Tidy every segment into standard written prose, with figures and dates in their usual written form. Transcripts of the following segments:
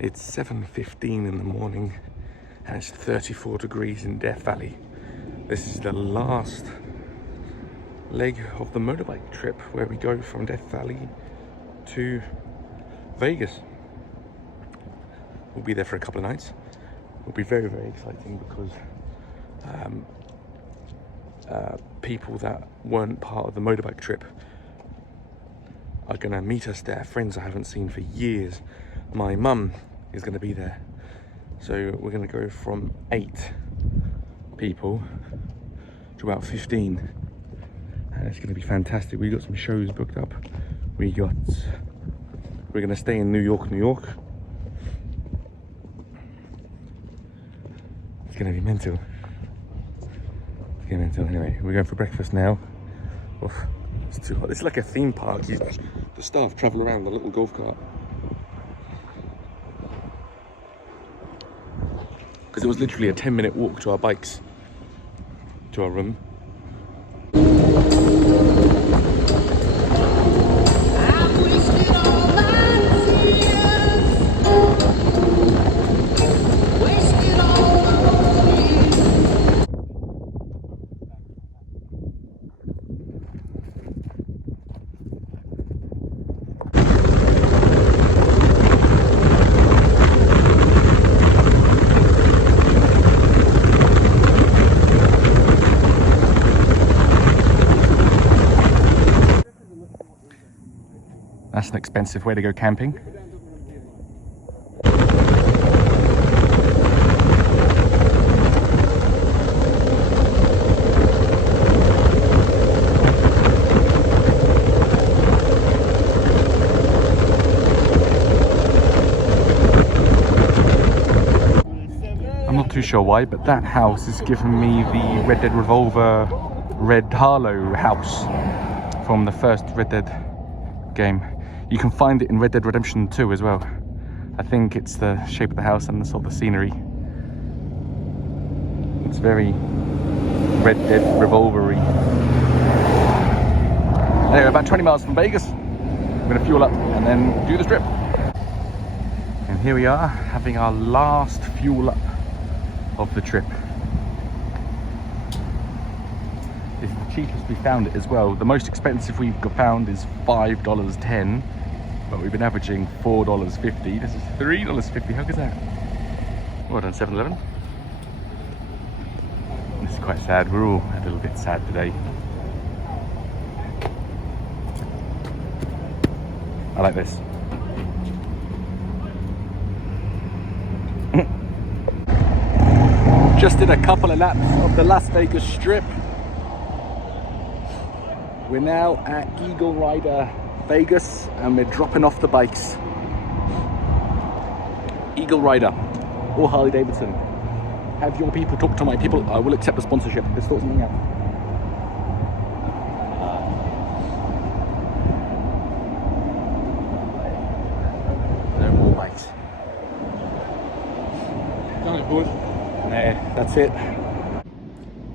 It's 7:15 in the morning and it's 34 degrees in Death Valley. This is the last leg of the motorbike trip where we go from Death Valley to Vegas. We'll be there for a couple of nights. It'll be very, very exciting because people that weren't part of the motorbike trip are gonna meet us there, friends I haven't seen for years. My mum is gonna be there. So we're gonna go from 8 people to about 15. And it's gonna be fantastic. We got some shows booked up. We're gonna stay in New York. It's gonna be mental. It's gonna be mental. Anyway, we're going for breakfast now. Oof, it's too hot. It's like a theme park. The staff travel around the little golf cart. Because it was literally a 10-minute walk to our bikes, to our room. That's an expensive way to go camping. I'm not too sure why, but that house is giving me the Red Dead Revolver Red Harlow house from the first Red Dead game. You can find it in Red Dead Redemption 2 as well. I think it's the shape of the house and the sort of the scenery. It's very Red Dead Revolver-y. Anyway, about 20 miles from Vegas. We're gonna fuel up and then do the trip. And here we are, having our last fuel up of the trip. It's the cheapest we found it as well. The most expensive we've found is $5.10, but we've been averaging $4.50. This is $3.50. How good is that? Well done, 7-Eleven. This is quite sad. We're all a little bit sad today. I like this. Just did a couple of laps of the Las Vegas Strip. We're now at Eagle Rider Vegas and we're dropping off the bikes. Eagle Rider or Harley Davidson. Have your people talk to my people. I will accept the sponsorship. Let's sort something out. No more bikes. Done it, boys. There, that's it.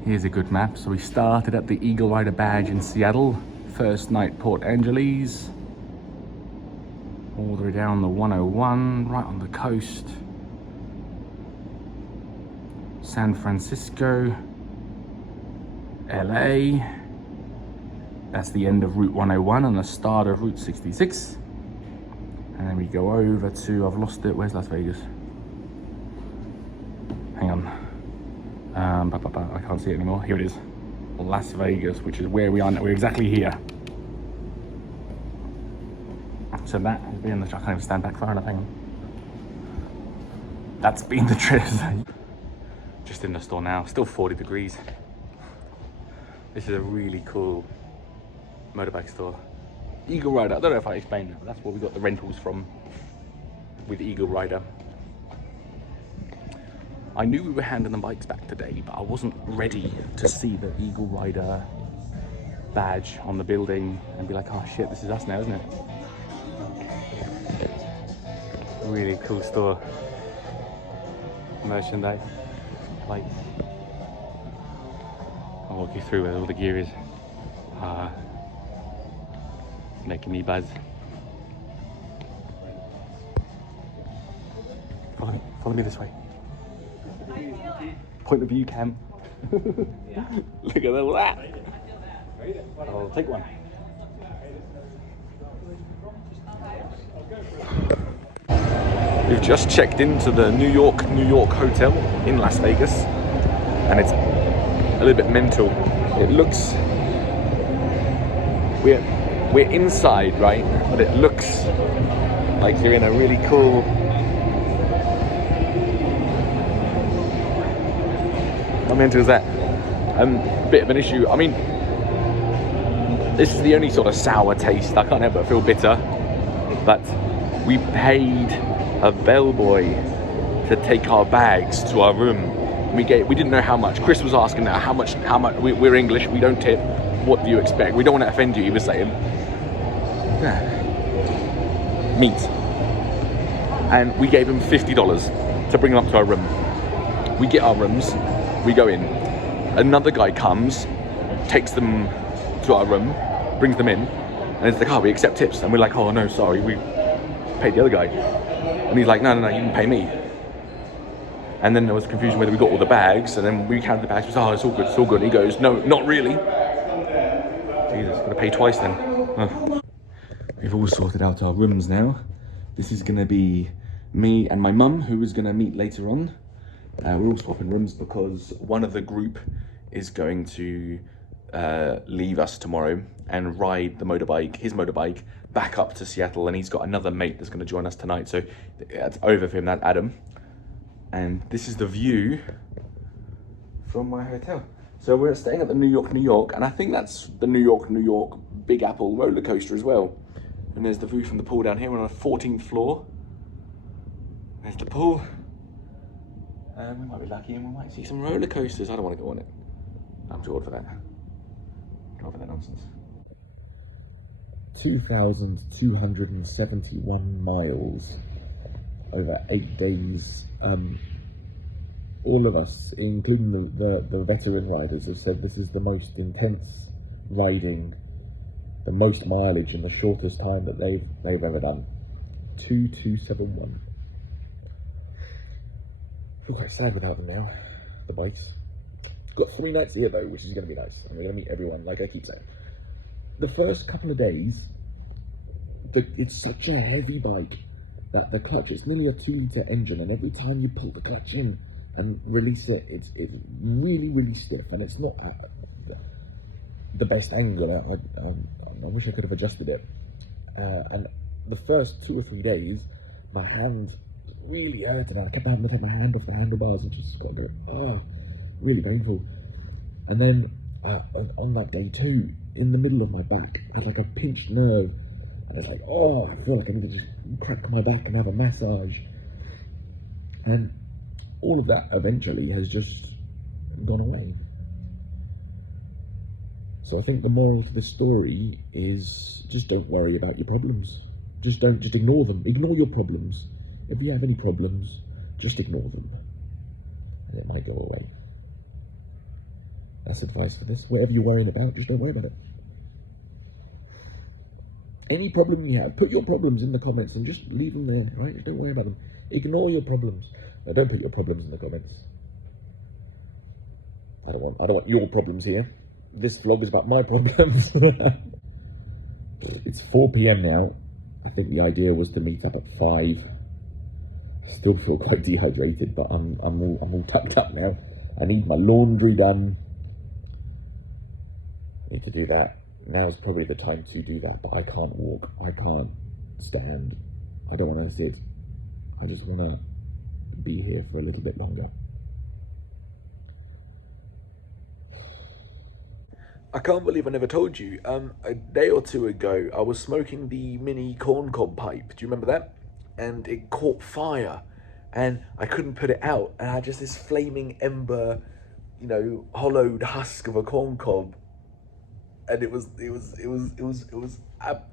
Here's a good map. So we started at the Eagle Rider badge in Seattle. First night Port Angeles. All the way down the 101, right on the coast. San Francisco. LA. That's the end of Route 101 and the start of Route 66. And then we go over to, I've lost it, where's Las Vegas? Hang on. I can't see it anymore. Here it is. Las Vegas, which is where we are now. We're exactly here. So that has been the, I can't even stand back far enough, hang on. That's been the trip. Just in the store now, still 40 degrees. This is a really cool motorbike store. Eagle Rider, I don't know if I explained that, but that's where we got the rentals from with Eagle Rider. I knew we were handing the bikes back today, but I wasn't ready to see the Eagle Rider badge on the building and be like, oh shit, this is us now, isn't it? Really cool store. Merchandise, lights. I'll walk you through where all the gear is. Making me buzz. Follow me this way. Point of view cam. Look at all that. I'll take one. We've just checked into the New York hotel in Las Vegas, and it's a little bit mental. It looks, we're inside, right? But it looks like you're in a really cool, how mental is that? Bit of an issue. I mean, this is the only sort of sour taste. I can't help but feel bitter. But we paid a bellboy to take our bags to our room. We didn't know how much. Chris was asking now how much. We're English. We don't tip. What do you expect? We don't want to offend you. He was saying, meat. And we gave him $50 to bring them up to our room. We get our rooms. We go in. Another guy comes, takes them to our room, brings them in, and it's like, oh, we accept tips. And we're like, oh no, sorry, we paid the other guy. And he's like, no, you didn't pay me. And then there was confusion whether we got all the bags, and then we counted the bags. We said, oh, it's all good, it's all good. And he goes, no, not really. Jesus, gotta pay twice then. Oh. We've all sorted out our rooms now. This is gonna be me and my mum, who is gonna meet later on. We're all swapping rooms because one of the group is going to leave us tomorrow and ride the motorbike, his motorbike, back up to Seattle, and he's got another mate that's going to join us tonight, so it's over for him, that's Adam. And this is the view from my hotel. So we're staying at the New York, and I think that's the New York Big Apple roller coaster as well. And there's the view from the pool down here. We're on the 14th floor. There's the pool. We might be lucky and we might see some roller coasters. I don't want to go on it. I'm too old for that. Too old for that nonsense. 2,271 miles over 8 days. All of us, including the veteran riders, have said this is the most intense riding, the most mileage in the shortest time that they've ever done. 2,271. I feel quite sad without them now, the bikes. Got 3 nights here though, which is going to be nice. And we're going to meet everyone, like I keep saying. The first couple of days, it's such a heavy bike that the clutch, it's nearly a 2-litre engine, and every time you pull the clutch in and release it, it's really, really stiff, and it's not at the best angle. I wish I could have adjusted it. And the first 2 or 3 days, my hand really hurt, and I kept having to take my hand off the handlebars and just got to go, oh, really painful. And then on that day 2, in the middle of my back, I had like a pinched nerve, and it's like, oh, I feel like I need to just crack my back and have a massage. And all of that eventually has just gone away. So I think the moral to this story is just don't worry about your problems. Just ignore them. Ignore your problems. If you have any problems, just ignore them, and it might go away. That's advice for this. Whatever you're worrying about, just don't worry about it. Any problem you have, put your problems in the comments and just leave them there, right? Just don't worry about them. Ignore your problems. No, don't put your problems in the comments. I don't want your problems here. This vlog is about my problems. It's 4 p.m. now. I think the idea was to meet up at 5. Still feel quite dehydrated, but I'm all tucked up now. I need my laundry done. Need to do that. Now's probably the time to do that, but I can't walk. I can't stand. I don't want to sit. I just want to be here for a little bit longer. I can't believe I never told you. A day or 2 ago, I was smoking the mini corncob pipe. Do you remember that? And it caught fire, and I couldn't put it out. And I had just this flaming ember, hollowed husk of a corncob, and it was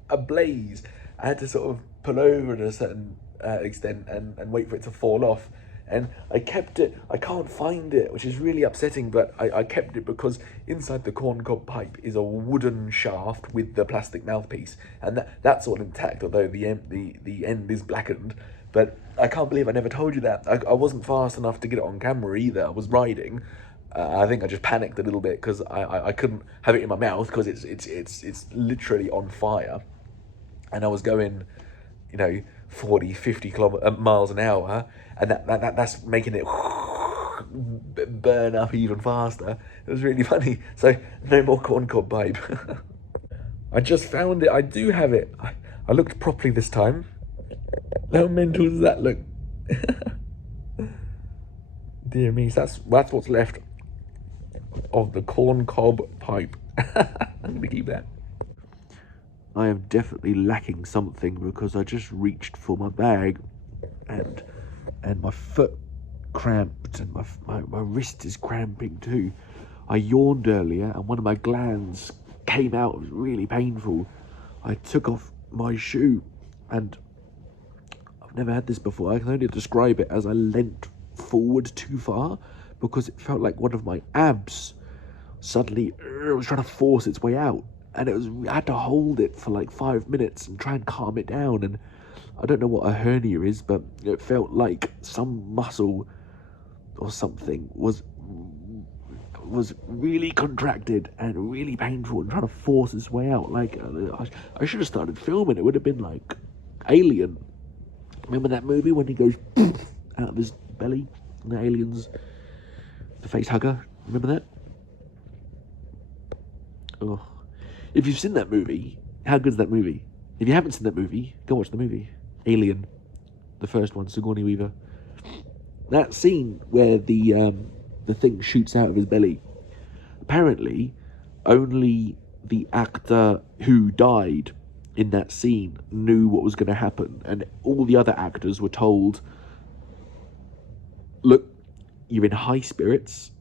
a blaze. I had to sort of pull over to a certain extent and wait for it to fall off. And I kept it. I can't find it, which is really upsetting, but I kept it because inside the corncob pipe is a wooden shaft with the plastic mouthpiece, and that's all intact, although the end is blackened. But I can't believe I never told you that. I wasn't fast enough to get it on camera either. I was riding. I think I just panicked a little bit because I couldn't have it in my mouth because it's literally on fire, and I was going, 40, 50 miles an hour, and that's making it burn up even faster. It was really funny. So no more corn cob pipe. I just found it. I do have it. I looked properly this time. How mental does that look? Dear me, so that's what's left of the corn cob pipe. I'm gonna keep that. I am definitely lacking something because I just reached for my bag and my foot cramped and my wrist is cramping too. I yawned earlier and one of my glands came out. It was really painful. I took off my shoe and I've never had this before. I can only describe it as I leant forward too far because it felt like one of my abs suddenly was trying to force its way out, and I had to hold it for like 5 minutes and try and calm it down. And I don't know what a hernia is, but it felt like some muscle or something was really contracted and really painful and trying to force its way out. Like I should have started filming. It would have been like Alien. Remember that movie when he goes out of his belly and the aliens, the face hugger? Remember that? Oh, if you've seen that movie, how good's that movie? If you haven't seen that movie, go watch the movie Alien, the first one, Sigourney Weaver. That scene where the thing shoots out of his belly. Apparently, only the actor who died in that scene knew what was going to happen, and all the other actors were told, look, you're in high spirits,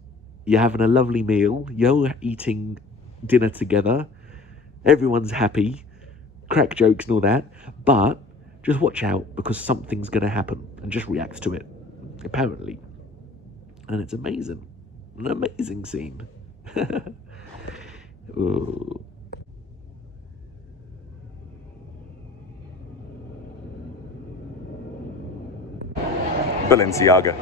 you're having a lovely meal, you're eating dinner together, everyone's happy, crack jokes and all that, but just watch out because something's going to happen, and just react to it, apparently. And it's amazing. An amazing scene. Oh. Balenciaga.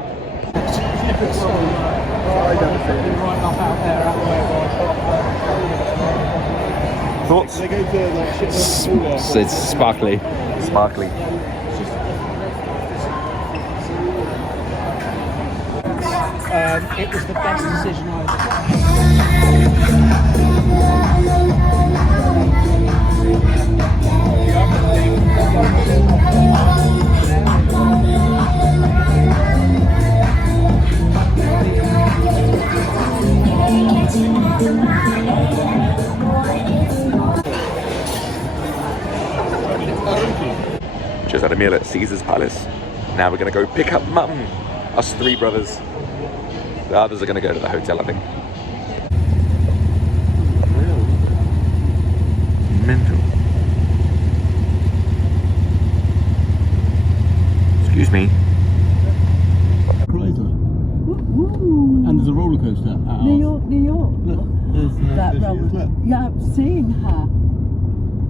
Thoughts? It's sparkly. Sparkly. It was the best decision I Just had a meal at Caesar's Palace. Now we're going to go pick up Mum. Us three brothers. The others are going to go to the hotel, I think. Mental. Excuse me. And there's a roller coaster at ours. New York. Look, That roller. Yeah, I've seen her.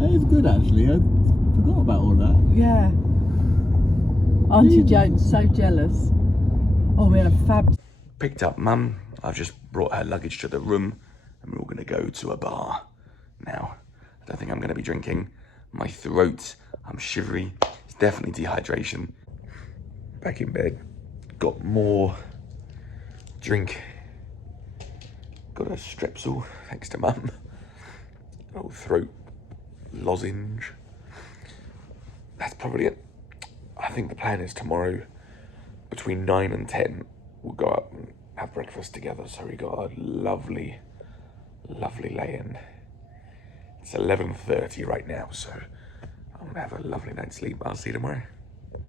It's good actually. I forgot about all that. Yeah. Auntie Joan's so jealous. Oh, we had a fab. Picked up Mum. I've just brought her luggage to the room and we're all going to go to a bar. Now, I don't think I'm going to be drinking. My throat, I'm shivery. It's definitely dehydration. Back in bed. Got more drink. Got a Strepsil, thanks to Mum. A little throat lozenge. That's probably it. I think the plan is tomorrow between 9 and 10 we'll go up and have breakfast together. So we got a lovely lay-in. It's 11:30 right now, so I'm gonna have a lovely night's sleep. I'll see you tomorrow.